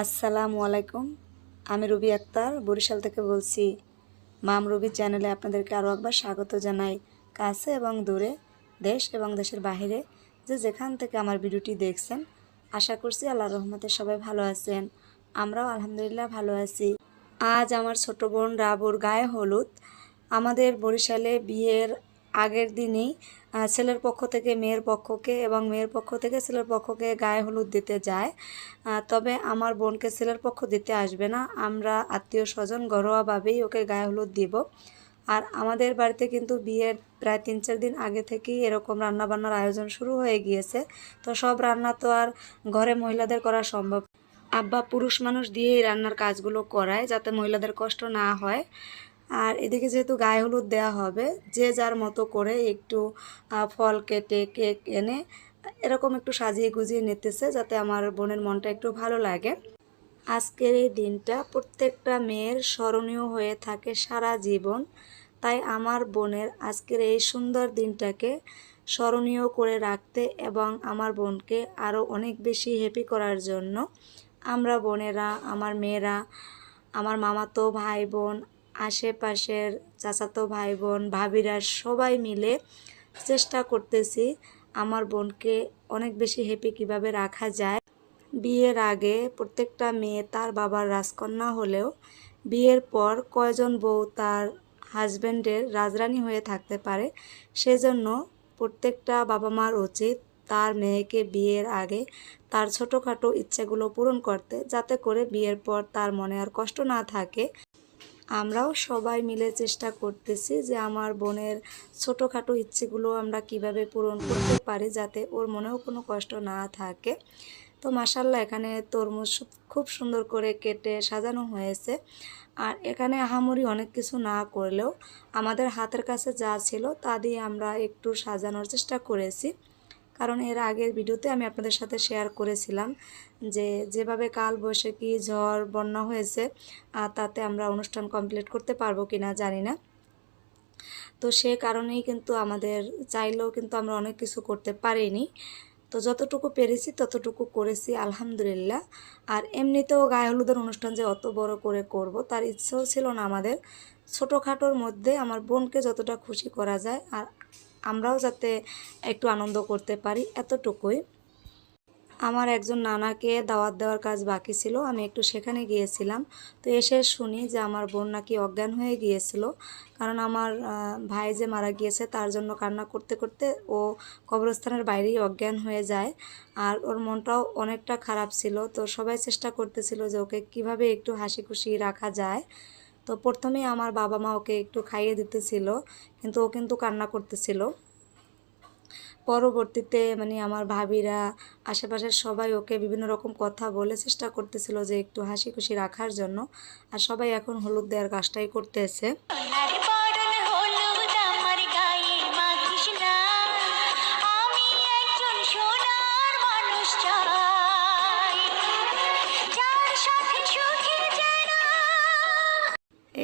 আসসালামু আলাইকুম, আমি রুবি আক্তার, বরিশাল থেকে বলছি। মাম রুবি চ্যানেলে আপনাদেরকে আরও একবার স্বাগত জানাই। কাছে এবং দূরে, দেশ এবং দেশের বাইরে যে যেখান থেকে আমার ভিডিওটি দেখছেন, আশা করছি আল্লাহ রহমতে সবাই ভালো আছেন। আমরাও আলহামদুলিল্লাহ ভালো আছি। আজ আমার ছোট বোন রাবুর গায়ে হলুদ। আমাদের বরিশালে বিয়ের আগের দিনই ছেলের পক্ষ থেকে মেয়ের পক্ষকে এবং মেয়ের পক্ষ থেকে ছেলের পক্ষকে গায়ে হলুদ দিতে যায়। তবে আমার বোনকে ছেলের পক্ষ দিতে আসবে না। আমরা আত্মীয় স্বজন ঘরোয়াভাবেই ওকে গায়ে হলুদ দিব। আর আমাদের বাড়িতে কিন্তু বিয়ের প্রায় তিন চার দিন আগে থেকেই এরকম রান্নাবান্নার আয়োজন শুরু হয়ে গিয়েছে। তো সব রান্না তো আর ঘরে মহিলাদের করা সম্ভব আব্বা পুরুষ মানুষ দিয়েই রান্নার কাজগুলো করায় যাতে মহিলাদের কষ্ট না হয়। আর এদিকে যেহেতু গায়ে হলুদ দেওয়া হবে, যে যার মতো করে একটু ফল কেটে কেক এনে, এরকম একটু সাজিয়ে গুজিয়ে নিতেছে যাতে আমার বোনের মনটা একটু ভালো লাগে। আজকের এই দিনটা প্রত্যেকটা মেয়ের স্মরণীয় হয়ে থাকে সারা জীবন। তাই আমার বোনের আজকের এই সুন্দর দিনটাকে স্মরণীয় করে রাখতে এবং আমার বোনকে আরও অনেক বেশি হ্যাপি করার জন্য আমরা বোনেরা, আমার মেয়েরা, আমার মামাতো ভাই বোন আশেপাশের চাচাতো ভাই বোন ভাবিরা সবাই মিলে চেষ্টা করতেছি আমার বোনকে অনেক বেশি হ্যাপি কীভাবে রাখা যায়। বিয়ের আগে প্রত্যেকটা মেয়ে তার বাবার রাজকন্যা হলেও বিয়ের পর কয়জন বউ তার হাজব্যান্ডের রাজরানী হয়ে থাকতে পারে, সেজন্য প্রত্যেকটা বাবা মার উচিত তার মেয়েকে বিয়ের আগে তার ছোটোখাটো ইচ্ছেগুলো পূরণ করতে, যাতে করে বিয়ের পর তার মনে আর কষ্ট না থাকে। আমরাও সবাই মিলে চেষ্টা করতেছি যে আমার বোনের ছোটোখাটো ইচ্ছেগুলো আমরা কীভাবে পূরণ করতে পারি যাতে ওর মনেও কোনো কষ্ট না থাকে। তো মাসাল্লাহ এখানে তরমুজ খুব সুন্দর করে কেটে সাজানো হয়েছে। আর এখানে আহামরি অনেক কিছু না করলেও আমাদের হাতের কাছে যা ছিল তা দিয়ে আমরা একটু সাজানোর চেষ্টা করেছি। কারণ এর আগের ভিডিওতে আমি আপনাদের সাথে শেয়ার করেছিলাম যে যেভাবে কাল বৈশাখী ঝড়, বন্যা হয়েছে তাতে আমরা অনুষ্ঠান কমপ্লিট করতে পারব কি না জানি না। তো সে কারণেই কিন্তু আমাদের চাইলেও কিন্তু আমরা অনেক কিছু করতে পারিনি। তো যতটুকু পেরেছি ততটুকু করেছি, আলহামদুলিল্লাহ। আর এমনিতেও গায়ে হলুদের অনুষ্ঠান যে অত বড় করে করব, তার ইচ্ছেও ছিল না আমাদের। ছোটোখাটোর মধ্যে আমার বোনকে যতটা খুশি করা যায়, আর আমরাও যাতে একটু আনন্দ করতে পারি, এতটুকুই। আমার একজন নানাকে দাওয়াত দেওয়ার কাজ বাকি ছিল, আমি একটু সেখানে গিয়েছিলাম। তো এসে শুনি যে আমার বোন নাকি অজ্ঞান হয়ে গিয়েছিল, কারণ আমার ভাই যে মারা গিয়েছে তার জন্য কান্না করতে করতে ও কবরস্থানের বাইরেই অজ্ঞান হয়ে যায়। আর ওর মনটাও অনেকটা খারাপ ছিল, তো সবাই চেষ্টা করতেছিল যে ওকে কীভাবে একটু হাসি খুশি রাখা যায়। তো প্রথমেই আমার বাবা মা ওকে একটু খাইয়ে দিতেছিল, কিন্তু ও কিন্তু কান্না করতেছিল। পরবর্তীতে মানে আমার ভাবিরা, আশেপাশের সবাই ওকে বিভিন্ন রকম কথা বলে চেষ্টা করতেছিল যে একটু হাসি খুশি রাখার জন্য, আর সবাই এখন হলুদ দেওয়ার কাজটাই করতেছে।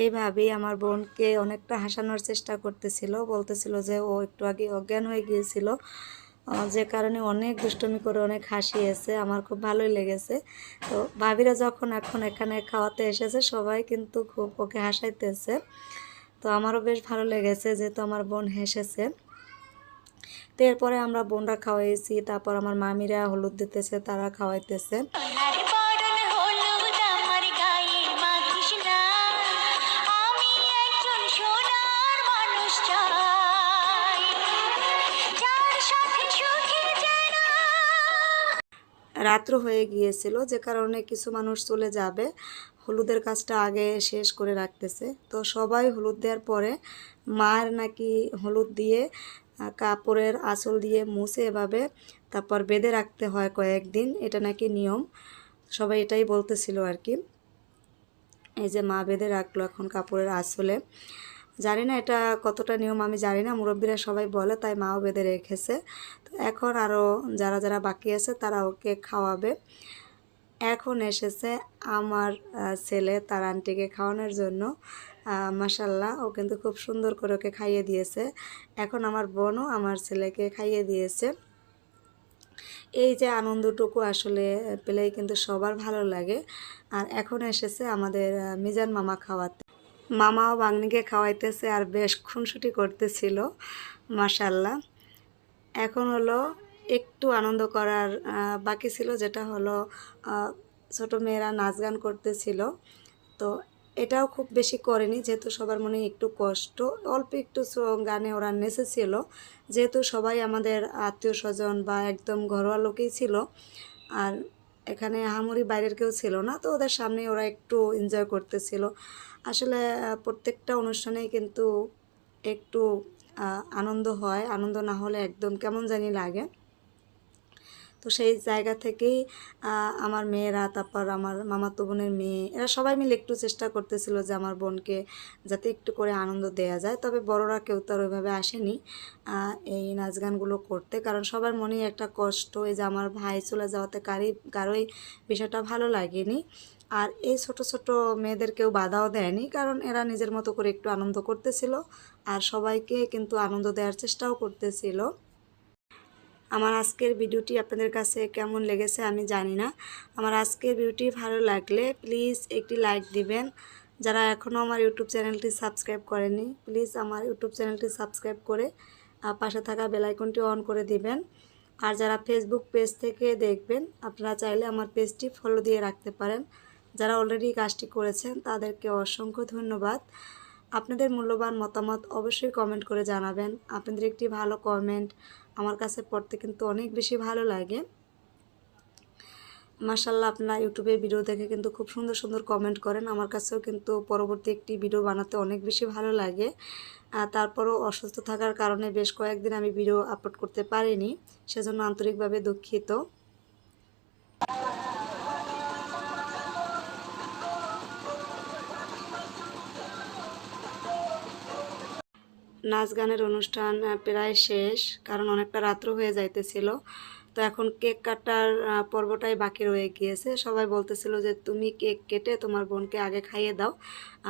এইভাবেই আমার বোনকে অনেকটা হাসানোর চেষ্টা করতেছিল। বলতেছিল যে, ও একটু আগে অজ্ঞান হয়ে গিয়েছিল। যে কারণে অনেক দুষ্টমি করে অনেক হাসিয়েছে। আমার খুব ভালোই লেগেছে। তো ভাবিরা যখন এখন এখানে খাওয়াতে এসেছে, সবাই কিন্তু খুব ওকে হাসাইতেছে। তো আমারও বেশ ভালো লেগেছে যেহেতু আমার বোন হেসেছে। তো এরপরে আমরা বোনরা খাওয়াইছি, তারপর আমার মামিরা হলুদ দিতেছে, তারা খাওয়াইতেছে। রাত্র হয়ে গিয়েছিল, যে কারণে কিছু মানুষ চলে যাবে। হলুদের কাজটা আগে শেষ করে রাখতেছে। তো সবাই হলুদ দেওয়ার পরে মার নাকি হলুদ দিয়ে কাপড়ের আঁচল দিয়ে মুছে এভাবে তারপর বেঁধে রাখতে হয় কয়েকদিন। এটা নাকি নিয়ম। সবাই এটাই বলতেছিল আর কি। এই যে মা বেঁধে রাখল এখন কাপড়ের আঁচলে। জানি না এটা কতটা নিয়ম, আমি জানি না, মুরব্বীরা সবাই বলে, তাই মাও বেঁধে রেখেছে। তো এখন আরও যারা যারা বাকি আছে, তারা ওকে খাওয়াবে। এখন এসেছে আমার ছেলে তার আন্টিকে খাওয়ানোর জন্য। মাসাল্লাহ ও কিন্তু খুব সুন্দর করে ওকে খাইয়ে দিয়েছে। এখন আমার বোনও আমার ছেলেকে খাইয়ে দিয়েছে। এই যে আনন্দটুকু আসলে পেলেই কিন্তু সবার ভালো লাগে। আর এখন এসেছে আমাদের মিজান মামা খাওয়াতে। মামাও বাগনিকে খাওয়াইতেছে আর বেশ খুনসুটি করতেছিল মাসাল্লাহ এখন হলো একটু আনন্দ করার বাকি ছিল যেটা হলো ছোট মেয়েরা নাচ গান করতেছিল। তো এটাও খুব বেশি করেনি, যেহেতু সবার মনে একটু কষ্ট, অল্প একটু গানে ওরা নেচেছিল। যেহেতু সবাই আমাদের আত্মীয় স্বজন বা একদম ঘরোয়া লোকেই ছিল, আর এখানে হামুরি বাইরের কেউ ছিল না, তো ওদের সামনে ওরা একটু এনজয় করতেছিল। আসলে প্রত্যেকটা অনুষ্ঠানেই কিন্তু একটু আনন্দ হয়। আনন্দ না হলে একদম কেমন জানি লাগে। তো সেই জায়গা থেকেই আমার মেয়েরা, তারপর আমার মামাতো বোনের মেয়ে, এরা সবাই মিলে একটু চেষ্টা করতেছিল যে আমার বোনকে যাতে একটু করে আনন্দ দেয়া যায়। তবে বড়রা কেউ তো আর ওইভাবে আসেনি এই নাচ গানগুলো করতে। কারণ সবার মনেই একটা কষ্ট, এই যে আমার ভাই চলে যাওয়াতে কারি, কারোই বিষয়টা ভালো লাগেনি। আর এই ছোট ছোট মেয়েদের কেউ বাধাও দেয়নি, কারণ এরা নিজের মতো করে একটু আনন্দ করতেছিল। আর সবাইকে কিন্তু আনন্দ দেওয়ার চেষ্টাও করতেছিল। আমার আজকের ভিডিওটি আপনাদের কাছে কেমন লেগেছে আমি জানি না। আমার আজকের ভিডিওটি ভালো লাগলে প্লিজ একটি লাইক দিবেন। যারা এখনও আমার ইউটিউব চ্যানেলটি সাবস্ক্রাইব করেনি প্লিজ আমার ইউটিউব চ্যানেলটি সাবস্ক্রাইব করে পাশে থাকা বেলাইকনটি অন করে দিবেন। আর যারা ফেসবুক পেজ থেকে দেখবেন, আপনারা চাইলে আমার পেজটি ফলো দিয়ে রাখতে পারেন। যারা অলরেডি কাজটি করেছেন, তাদেরকে অসংখ্য ধন্যবাদ। আপনাদের মূল্যবান মতামত অবশ্যই কমেন্ট করে জানাবেন। আপনাদের একটি ভালো কমেন্ট আমার কাছে পড়তে কিন্তু অনেক বেশি ভালো লাগে। মাসাল্লাহ আপনারা ইউটিউবে ভিডিও দেখে কিন্তু খুব সুন্দর সুন্দর কমেন্ট করেন। আমার কাছেও কিন্তু পরবর্তী একটি ভিডিও বানাতে অনেক বেশি ভালো লাগে। তারপরও অসুস্থ থাকার কারণে বেশ কয়েকদিন আমি ভিডিও আপলোড করতে পারিনি, সেজন্য আন্তরিকভাবে দুঃখিত। নাচ গানের অনুষ্ঠান প্রায় শেষ, কারণ অনেকটা রাত্র হয়ে যাইতেছিল। তো এখন কেক কাটার পর্বটাই বাকি রয়ে গিয়েছে। সবাই বলতেছিল যে, তুমি কেক কেটে তোমার বোনকে আগে খাইয়ে দাও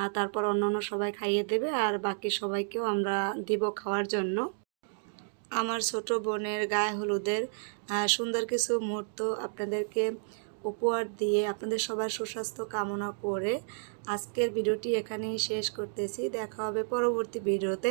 আর তারপর অন্য অন্য সবাই খাইয়ে দেবে, আর বাকি সবাইকেও আমরা দিব খাওয়ার জন্য। আমার ছোট বোনের গায়ে হলুদের সুন্দর কিছু মুহূর্ত আপনাদেরকে উপহার দিয়ে আপনাদের সবার সুস্বাস্থ্য কামনা করে আজকের ভিডিওটি এখানেই শেষ করতেছি। দেখা হবে পরবর্তী ভিডিওতে।